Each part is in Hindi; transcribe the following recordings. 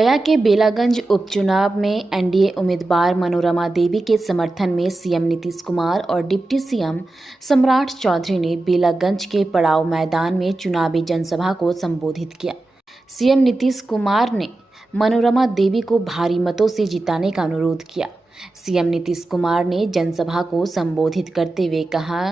गया के बेलागंज उपचुनाव में एनडीए उम्मीदवार मनोरमा देवी के समर्थन में सीएम नीतीश कुमार और डिप्टी सीएम सम्राट चौधरी ने बेलागंज के पड़ाव मैदान में चुनावी जनसभा को संबोधित किया। सीएम नीतीश कुमार ने मनोरमा देवी को भारी मतों से जिताने का अनुरोध किया। सीएम नीतीश कुमार ने जनसभा को संबोधित करते हुए कहा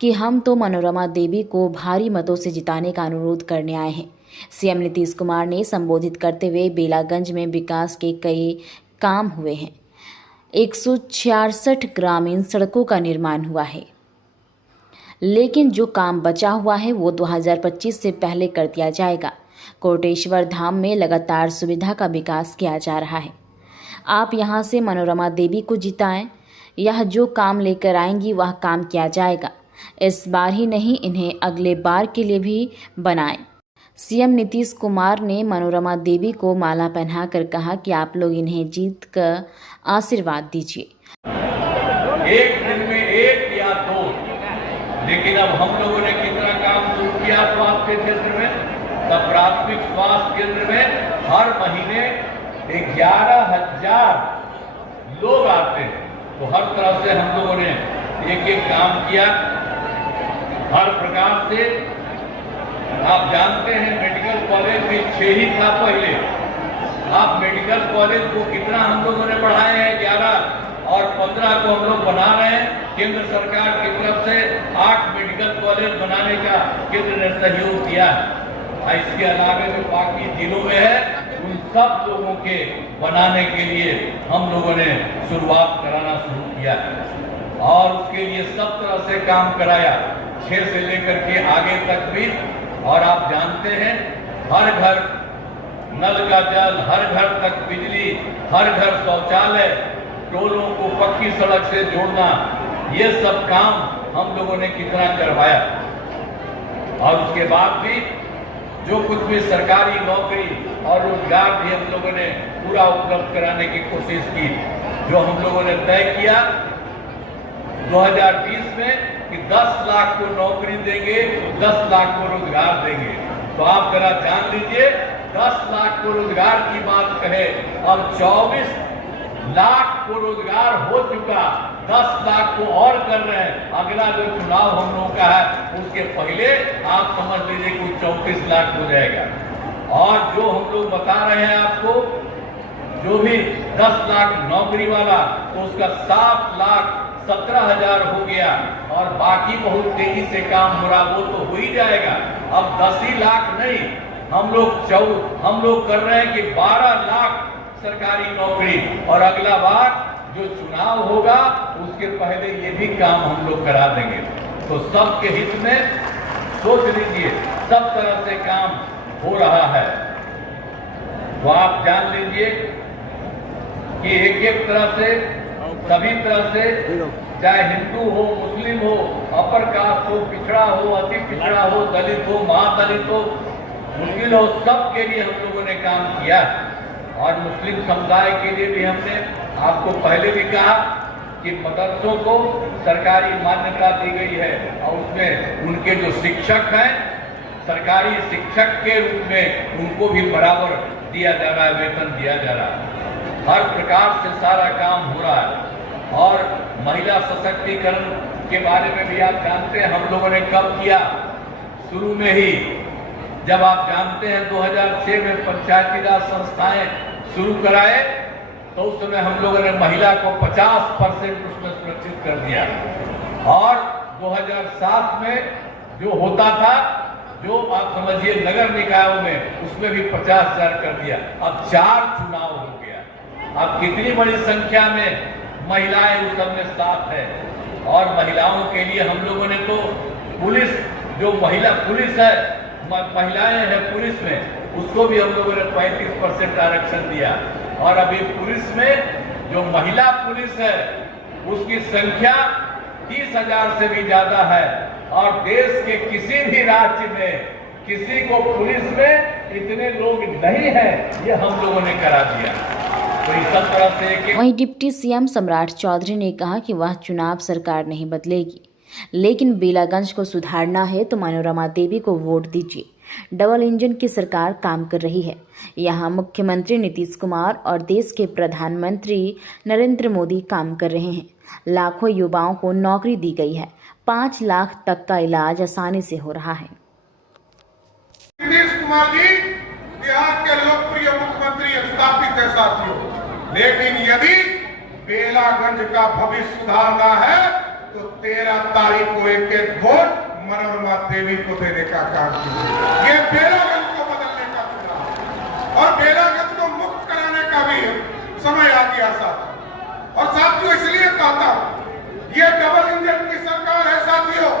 कि हम तो मनोरमा देवी को भारी मतों से जिताने का अनुरोध करने आए हैं। सीएम नीतीश कुमार ने संबोधित करते हुए बेलागंज में विकास के कई काम हुए हैं। 166 ग्रामीण सड़कों का निर्माण हुआ है, लेकिन जो काम बचा हुआ है वो 2025 से पहले कर दिया जाएगा। कोटेश्वर धाम में लगातार सुविधा का विकास किया जा रहा है। आप यहां से मनोरमा देवी को जिताएं। यह जो काम लेकर आएंगी वह काम किया जाएगा। इस बार ही नहीं, इन्हें अगले बार के लिए भी बनाएं। सीएम नीतीश कुमार ने मनोरमा देवी को माला पहनाकर कहा कि आप लोग इन्हें जीत कर आशीर्वाद दीजिए। एक दिन में एक या दो, लेकिन अब हम लोगों ने कितना काम शुरू किया स्वास्थ्य क्षेत्र में। तब प्राथमिक स्वास्थ्य केंद्र में हर महीने 11,000 लोग आते हैं। तो हर तरह से हम लोगों ने एक एक काम किया। हर प्रकार से आप जानते हैं मेडिकल कॉलेज भी 6 ही था पहले। आप मेडिकल कॉलेज को कितना हम लोगों ने बढ़ाए हैं, 11 और 15 को हम लोग बना रहे हैं। केंद्र सरकार की तरफ से 8 मेडिकल कॉलेज बनाने का केंद्र ने सहयोग दिया है। इसके अलावा जो बाकी जिलों में है उन सब लोगों के बनाने के लिए हम लोगों ने शुरुआत कराना शुरू किया और उसके लिए सब तरह से काम कराया, 6 से लेकर के आगे तक भी। और आप जानते हैं हर घर नल का जल, हर घर तक बिजली, हर घर शौचालय, टोलों को पक्की सड़क से जोड़ना, ये सब काम हम लोगों ने कितना करवाया। और उसके बाद भी जो कुछ भी सरकारी नौकरी और रोजगार भी हम लोगों ने पूरा उपलब्ध कराने की कोशिश की। जो हम लोगों ने तय किया 2020 में कि 10 लाख को नौकरी देंगे, 10 लाख को रोजगार देंगे। तो आप जरा जान लीजिए, 10 लाख को रोजगार की बात कहे, अब 24 लाख को रोजगार हो चुका, 10 लाख को और कर रहे हैं। अगला जो चुनाव हम लोगों का है उसके पहले आप समझ लीजिए कुछ 34 लाख हो जाएगा। और जो हम लोग बता रहे हैं आपको, जो भी 10 लाख नौकरी वाला, तो उसका 7,17,000 हो गया। और बाकी बहुत तेजी से काम हो रहा, वो तो हो ही जाएगा। अब 10 ही लाख नहीं, हम लोग कर रहे हैं कि 12 लाख सरकारी नौकरी। और अगला बार जो चुनाव होगा उसके पहले ये भी काम हम लोग करा देंगे। तो सबके हित में सोच लीजिए, सब तरह से काम हो रहा है। तो आप जान लीजिए कि एक एक तरह से, सभी तरह से, चाहे हिंदू हो, मुस्लिम हो, अपर कास्ट हो, पिछड़ा हो, अति पिछड़ा हो, दलित हो, महादलित हो, मुश्किल हो, सबके लिए हम लोगों ने काम किया। और मुस्लिम समुदाय के लिए भी हमने आपको पहले भी कहा कि मदरसों को सरकारी मान्यता दी गई है और उसमें उनके जो शिक्षक हैं, सरकारी शिक्षक के रूप में उनको भी बराबर दिया जा रहा है, वेतन दिया जा रहा है। हर प्रकार से सारा काम हो रहा है। और महिला सशक्तिकरण के बारे में भी आप जानते हैं हम लोगों ने कब किया, शुरू में ही जब आप जानते हैं 2006 में पंचायती राज संस्थाएं शुरू कराए, तो उस समय हम लोगों ने महिला को 50% उसमें सुरक्षित कर दिया। और 2007 में जो होता था, जो आप समझिए नगर निकायों में, उसमें भी 50,000 कर दिया। अब 4 चुनाव हो गया। अब कितनी बड़ी संख्या में महिलाएं उस समय साथ है। और महिलाओं के लिए हम लोगों ने तो पुलिस, जो महिला पुलिस है, महिलाएं हैं पुलिस में, उसको भी हम लोगों ने 35% आरक्षण दिया। और अभी पुलिस में जो महिला पुलिस है उसकी संख्या 30,000 से भी ज्यादा है। और देश के किसी भी राज्य में किसी को पुलिस में इतने लोग नहीं हैं, ये हम लोगों ने करा दिया। तो इस तरह से वहीं डिप्टी सीएम सम्राट चौधरी ने कहा कि वह चुनाव सरकार नहीं बदलेगी, लेकिन बेलागंज को सुधारना है तो मनोरमा देवी को वोट दीजिए। डबल इंजन की सरकार काम कर रही है। यहाँ मुख्यमंत्री नीतीश कुमार और देश के प्रधानमंत्री नरेंद्र मोदी काम कर रहे हैं। लाखों युवाओं को नौकरी दी गई है। 5 लाख तक का इलाज आसानी से हो रहा है। नीतीश कुमार जी बिहार के लोकप्रिय मुख्यमंत्री स्थापित है साथियों, लेकिन यदि बेलागंज का भविष्य सुधारना है तो 13 तारीख को एक वोट मनोरमा देवी को देने का काम कीजिए। ये बेलागंज को बदलने का चुनाव और बेलागंज को मुक्त कराने का भी समय आ गया साथियों। और साथियों इसलिए कहता हूं, ये डबल इंजन की सरकार है साथियों।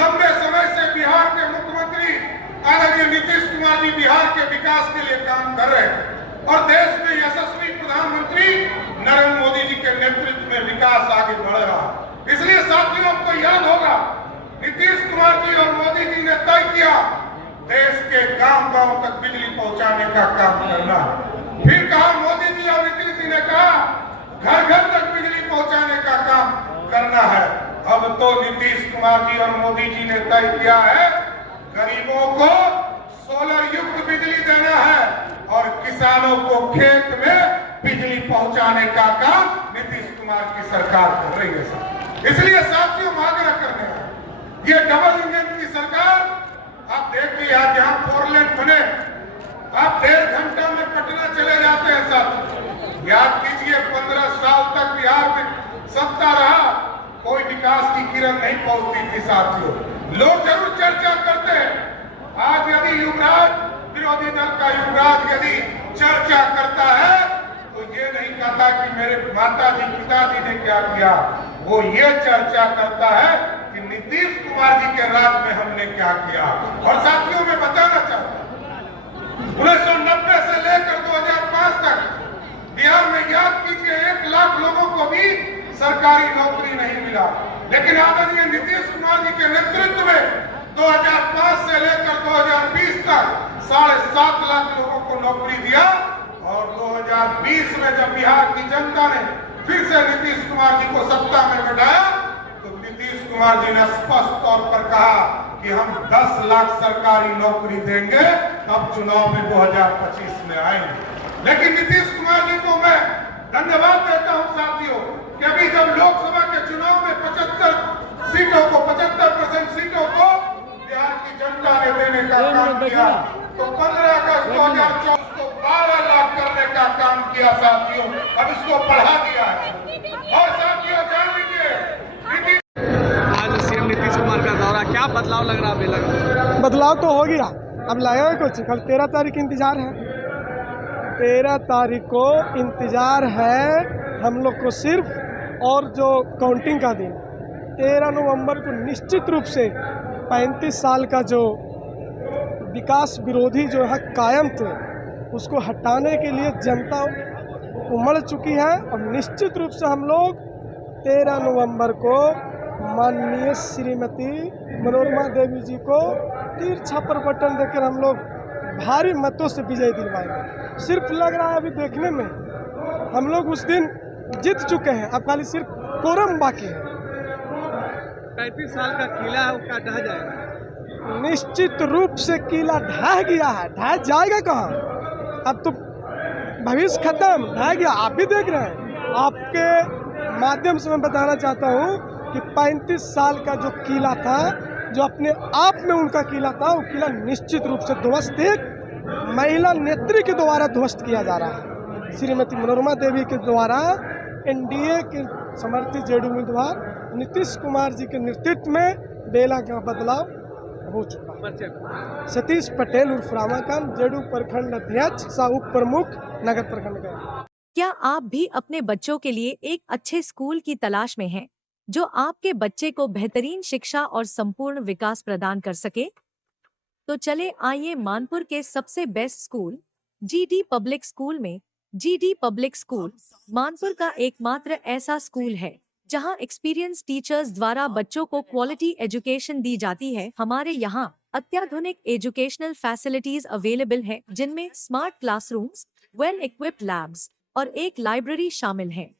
लंबे समय से बिहार के मुख्यमंत्री आदरणीय नीतीश कुमार जी बिहार के विकास के लिए काम कर रहे हैं और देश में यशस्वी प्रधानमंत्री नरेंद्र मोदी जी के नेतृत्व में विकास आगे बढ़ रहा है। इसलिए साथियों आपको याद होगा, नीतीश कुमार जी और मोदी जी ने तय किया देश के गांव-गांव तक बिजली पहुंचाने का काम करना। फिर कहा मोदी जी और नीतीश जी ने कहा घर-घर तक बिजली पहुंचाने का काम करना है। अब तो नीतीश कुमार जी और मोदी जी ने तय किया है गरीबों को सोलर युक्त बिजली देना है और किसानों को खेत में बिजली पहुंचाने का काम नीतीश कुमार की सरकार कर रही है। इसलिए साथियों आग्रह करने हैं, ये डबल इंजन की सरकार आप देखिए आज जहां 4 लेन बने आप 1.5 घंटा में पटना चले जाते हैं साथियों। याद कीजिए 15 साल तक बिहार में सत्ता रहा, कोई विकास की किरण नहीं पहुंचती थी साथियों। लोग जरूर चर्चा करते हैं। आज यदि युवराज विरोधी दल का युवराज यदि चर्चा करता है तो ये नहीं कहता कि मेरे माताजी पिताजी ने क्या किया, वो ये चर्चा करता है कि नीतीश कुमार जी के राज में हमने क्या किया। और साथियों मैं बताना चाहता हूं 1990 से लेकर 2005 तक बिहार में याद कीजिए 1 लाख लोगों को भी सरकारी नौकरी नहीं मिला, लेकिन आदरणीय नीतीश कुमार जी के नेतृत्व में 2005 से लेकर 2020 तक 7.5 लाख लोगों को नौकरी दिया। और 2020 में जब बिहार की जनता ने फिर से नीतीश कुमार जी को सत्ता में बैठाया तो नीतीश कुमार जी ने स्पष्ट तौर पर कहा कि हम 10 लाख सरकारी नौकरी देंगे, अब चुनाव में 2025 में आएंगे। लेकिन नीतीश कुमार जी को मैं धन्यवाद देता हूं साथियों कि अभी जब लोकसभा के चुनाव में 75% सीटों को बिहार की जनता ने देने का काम किया तो 15 अगस्त 2024 को 12 लाख करने का काम किया साथियों। अब इसको बढ़ा दिया है। और साथियों जान लीजिए आज सीएम नीतीश कुमार का दौरा, क्या बदलाव लग रहा है? बदलाव तो हो गया, अब लाया कुछ। कल 13 तारीख इंतजार है, 13 तारीख को इंतजार है हम लोग को सिर्फ। और जो काउंटिंग का दिन 13 नवंबर को निश्चित रूप से 35 साल का जो विकास विरोधी जो है कायम थे उसको हटाने के लिए जनता उमड़ चुकी है। और निश्चित रूप से हम लोग 13 नवंबर को माननीय श्रीमती मनोरमा देवी जी को तीर छापर बटन देकर हम लोग भारी मतों से विजय दिलवाएंगे। सिर्फ लग रहा है अभी देखने में हम लोग उस दिन जीत चुके हैं, अब खाली सिर्फ कोरम बाकी है। 35 साल का किला है उसका ढह जाएगा। निश्चित रूप से किला ढह गया है, ढह जाएगा कहाँ? अब तो भविष्य खत्म, ढह गया। आप भी देख रहे हैं, आपके माध्यम से मैं बताना चाहता हूँ कि 35 साल का जो किला था, जो अपने आप में उनका किला था, वो किला निश्चित रूप से ध्वस्त एक महिला नेत्री के द्वारा ध्वस्त किया जा रहा है। श्रीमती मनोरमा देवी के द्वारा एनडीए के समर्थित जेडीयू उम्मीदवार नीतीश कुमार जी के नेतृत्व में बेला का बदलाव हो चुका है। सतीश पटेल उर्फ रामाकांत, जेडीयू प्रखंड अध्यक्ष सह उप प्रमुख नगर प्रखंड का। क्या आप भी अपने बच्चों के लिए एक अच्छे स्कूल की तलाश में हैं, जो आपके बच्चे को बेहतरीन शिक्षा और संपूर्ण विकास प्रदान कर सके? तो चले आइए मानपुर के सबसे best school GD public school में। जीडी पब्लिक स्कूल मानपुर का एकमात्र ऐसा स्कूल है जहां एक्सपीरियंस टीचर्स द्वारा बच्चों को क्वालिटी एजुकेशन दी जाती है। हमारे यहाँ अत्याधुनिक एजुकेशनल फैसिलिटीज अवेलेबल है, जिनमें smart classrooms, well equipped labs और एक लाइब्रेरी शामिल है।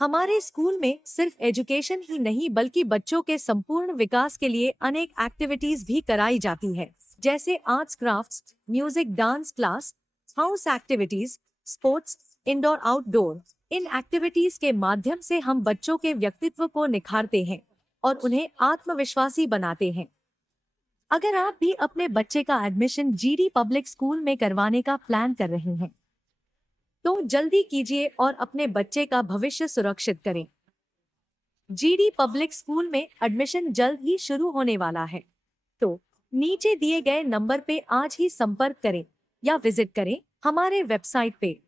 हमारे स्कूल में सिर्फ एजुकेशन ही नहीं बल्कि बच्चों के संपूर्ण विकास के लिए अनेक एक्टिविटीज भी कराई जाती है, जैसे arts crafts, music, dance class, house activities, sports, indoor outdoor. इन एक्टिविटीज के माध्यम से हम बच्चों के व्यक्तित्व को निखारते हैं और उन्हें आत्मविश्वासी बनाते हैं। अगर आप भी अपने बच्चे का एडमिशन जीडी पब्लिक स्कूल में करवाने का प्लान कर रहे हैं तो जल्दी कीजिए और अपने बच्चे का भविष्य सुरक्षित करें। जीडी पब्लिक स्कूल में एडमिशन जल्द ही शुरू होने वाला है, तो नीचे दिए गए नंबर पे आज ही संपर्क करें या विजिट करें हमारे वेबसाइट पे।